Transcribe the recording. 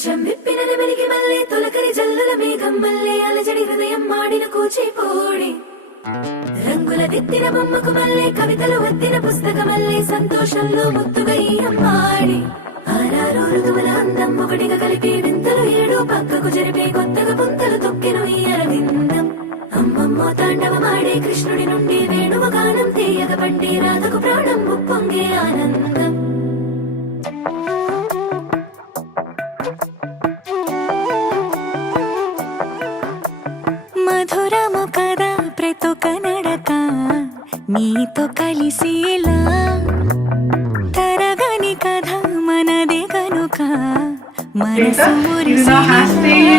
కొంచెం విప్పిన వెలిగి మళ్ళీ తొలకరి జల్లుల మేఘం మళ్ళీ అలజడి హృదయం మాడిన కూచిపోడి రంగుల దిద్దిన బొమ్మకు మళ్ళీ కవితలు వద్దిన పుస్తకమల్లే సంతోషంలో ముద్దుగా ఈ అమ్మాడి ఆరారు ఋతువుల అందం ఒకటిగా కలిపి వింతలు ఏడు పక్కకు జరిపే కొత్తగా పుంతలు తొక్కెను ఈ అరవిందం అమ్మమ్మో తాండవమాడే కృష్ణుడి నుండి వేణువ గానం తీయగ పండి రాధకు ప్రాణం ఉప్పొంగే ఆనందం మధురము కదా ప్రతొక నడక నీతో కలిసేలా తరగని కథ మనదే కనుక మనసు మురిసేలా